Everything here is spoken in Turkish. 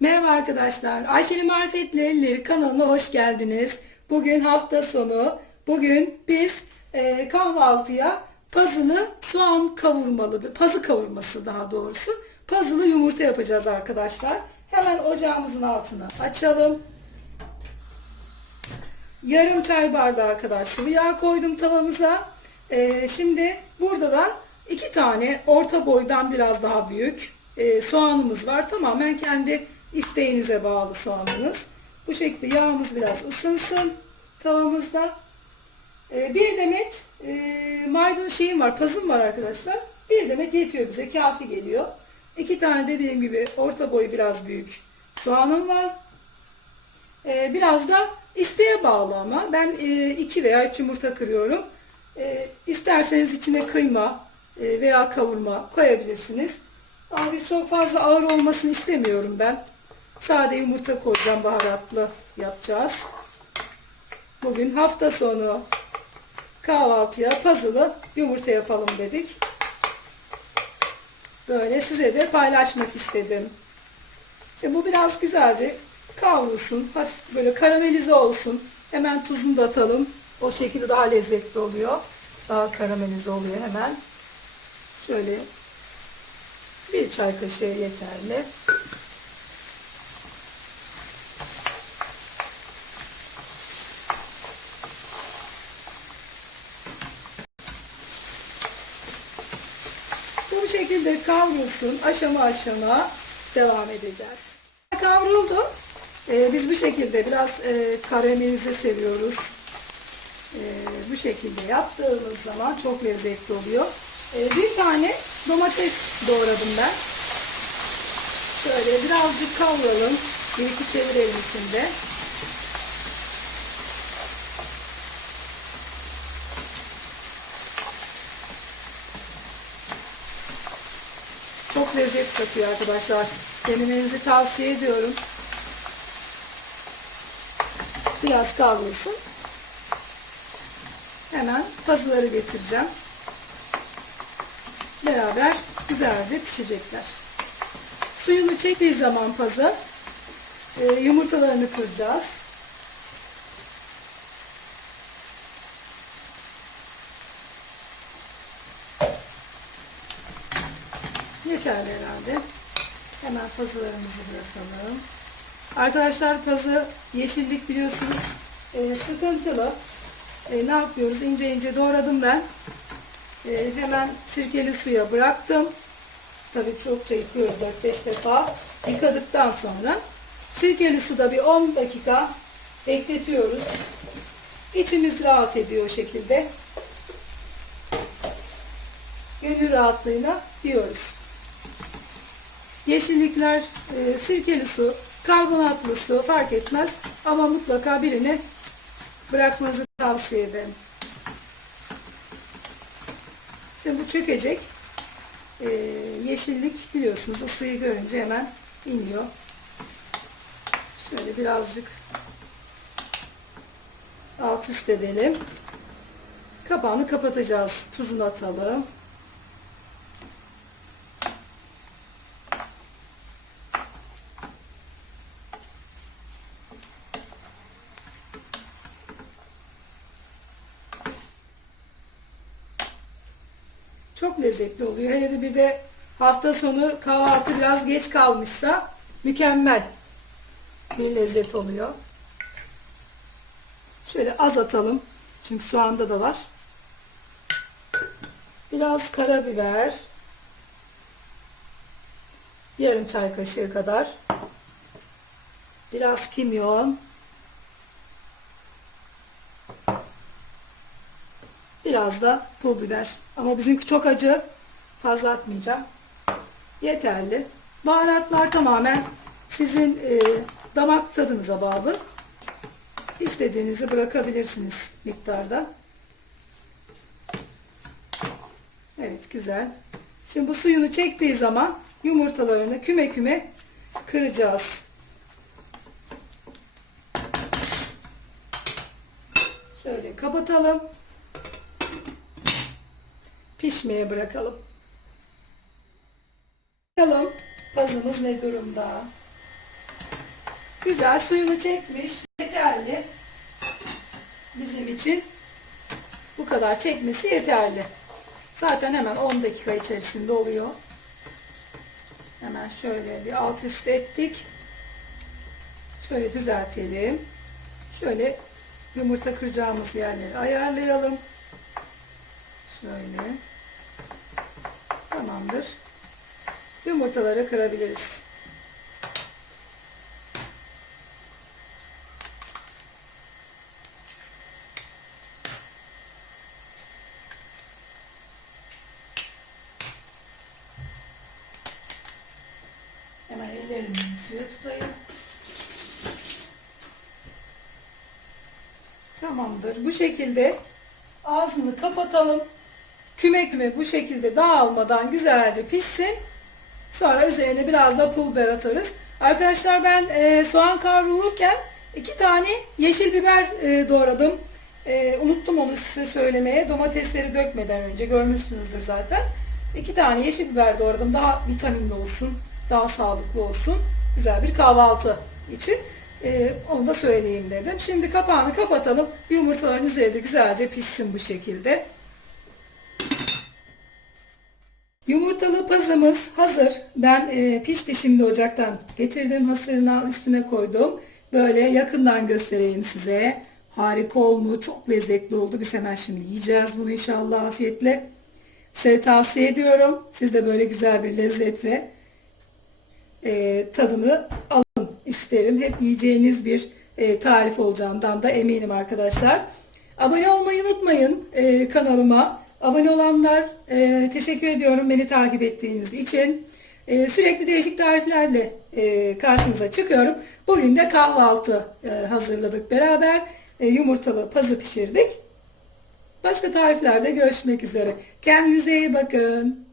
Merhaba arkadaşlar. Ayşe'nin Marifetli Elleri kanalına hoş geldiniz. Bugün hafta sonu. Bugün biz e, kahvaltıya pazılı soğan kavurmalı, pazı kavurması daha doğrusu. Pazılı yumurta yapacağız arkadaşlar. Hemen ocağımızın altını açalım. Yarım çay bardağı kadar sıvı yağ koydum tavamıza. E, şimdi burada da iki tane orta boydan biraz daha büyük e, soğanımız var. Tamamen kendi isteğinize bağlı soğanınız. Bu şekilde yağımız biraz ısınsın tavamızda. E, bir demet e, maydanoz şeyim var, pazım var arkadaşlar. Bir demet yetiyor bize, kafi geliyor. İki tane dediğim gibi orta boy biraz büyük soğanım var. E, biraz da isteğe bağlı ama ben e, iki veya üç yumurta kırıyorum. E, isterseniz içine kıyma e, veya kavurma koyabilirsiniz. Ama biz çok fazla ağır olmasını istemiyorum ben. Sade yumurta koyacağım baharatlı yapacağız. Bugün hafta sonu kahvaltıya pazılı yumurta yapalım dedik. Böyle size de paylaşmak istedim. Şimdi bu biraz güzelce kavrulsun. Böyle karamelize olsun. Hemen tuzunu da atalım. O şekilde daha lezzetli oluyor. Daha karamelize oluyor hemen. Şöyle bir çay kaşığı yeterli. Şekilde kavrulsun. Aşama aşama devam edeceğiz. Kavruldu. Ee, biz bu şekilde biraz e, karamelize seviyoruz. Ee, bu şekilde yaptığımız zaman çok lezzetli oluyor. Ee, bir tane domates doğradım ben. Şöyle birazcık kavuralım. Bir iki çevirelim içinde. Çok lezzet katıyor arkadaşlar. Denemenizi tavsiye ediyorum. Biraz kavrulsun. Hemen pazıları getireceğim. Beraber güzelce pişecekler. Suyunu çektiği zaman pazı e, yumurtalarını kıracağız. Yeterli herhalde. Hemen pazılarımızı bırakalım. Arkadaşlar pazı yeşillik biliyorsunuz e, sıkıntılı. E, ne yapıyoruz? İnce ince doğradım ben. E, hemen sirkeli suya bıraktım. Tabii çokça yıkıyoruz 4-5 defa. Yıkadıktan sonra sirkeli suda bir 10 dakika bekletiyoruz. İçimiz rahat ediyor o şekilde. Gönül rahatlığıyla yiyoruz. Yeşillikler, e, sirkeli su, karbonatlı su fark etmez. Ama mutlaka birini bırakmanızı tavsiye ederim. Şimdi bu çökecek. Ee, yeşillik biliyorsunuz ısıyı görünce hemen iniyor. Şöyle birazcık alt üst edelim. Kapağını kapatacağız. Tuzunu atalım. Çok lezzetli oluyor. Hele de bir de hafta sonu kahvaltı biraz geç kalmışsa mükemmel bir lezzet oluyor. Şöyle az atalım. Çünkü soğanda da var. Biraz karabiber. Yarım çay kaşığı kadar. Biraz kimyon. Biraz da pul biber. Ama bizimki çok acı. Fazla atmayacağım. Yeterli. Baharatlar tamamen sizin e, damak tadınıza bağlı. İstediğinizi bırakabilirsiniz miktarda. Evet güzel. Şimdi bu suyunu çektiği zaman yumurtalarını küme küme kıracağız. Şöyle kapatalım pişmeye bırakalım. Bakalım pazımız ne durumda. Güzel suyunu çekmiş. Yeterli. Bizim için bu kadar çekmesi yeterli. Zaten hemen 10 dakika içerisinde oluyor. Hemen şöyle bir alt üst ettik. Şöyle düzeltelim. Şöyle yumurta kıracağımız yerleri ayarlayalım. Şöyle. Tamamdır. Yumurtaları kırabiliriz. Hemen ellerimi suya tutayım. Tamamdır. Bu şekilde ağzını kapatalım. Küme küme bu şekilde dağılmadan güzelce pişsin. Sonra üzerine biraz da pul biber atarız. Arkadaşlar ben e, soğan kavrulurken iki tane yeşil biber e, doğradım. E, unuttum onu size söylemeye. Domatesleri dökmeden önce görmüşsünüzdür zaten. İki tane yeşil biber doğradım. Daha vitaminli olsun. Daha sağlıklı olsun. Güzel bir kahvaltı için. E, onu da söyleyeyim dedim. Şimdi kapağını kapatalım. Yumurtaların üzeri de güzelce pişsin bu şekilde. Yumurtalı pazımız hazır. Ben e, pişti şimdi ocaktan getirdim. Hasırına üstüne koydum. Böyle yakından göstereyim size. Harika olmuş. Çok lezzetli oldu. Biz hemen şimdi yiyeceğiz bunu inşallah afiyetle. Size tavsiye ediyorum. Siz de böyle güzel bir lezzetle e, tadını alın isterim. Hep yiyeceğiniz bir e, tarif olacağından da eminim arkadaşlar. Abone olmayı unutmayın e, kanalıma. Abone olanlar e, teşekkür ediyorum beni takip ettiğiniz için. E, sürekli değişik tariflerle e, karşınıza çıkıyorum. Bugün de kahvaltı e, hazırladık beraber. E, yumurtalı pazı pişirdik. Başka tariflerde görüşmek üzere. Kendinize iyi bakın.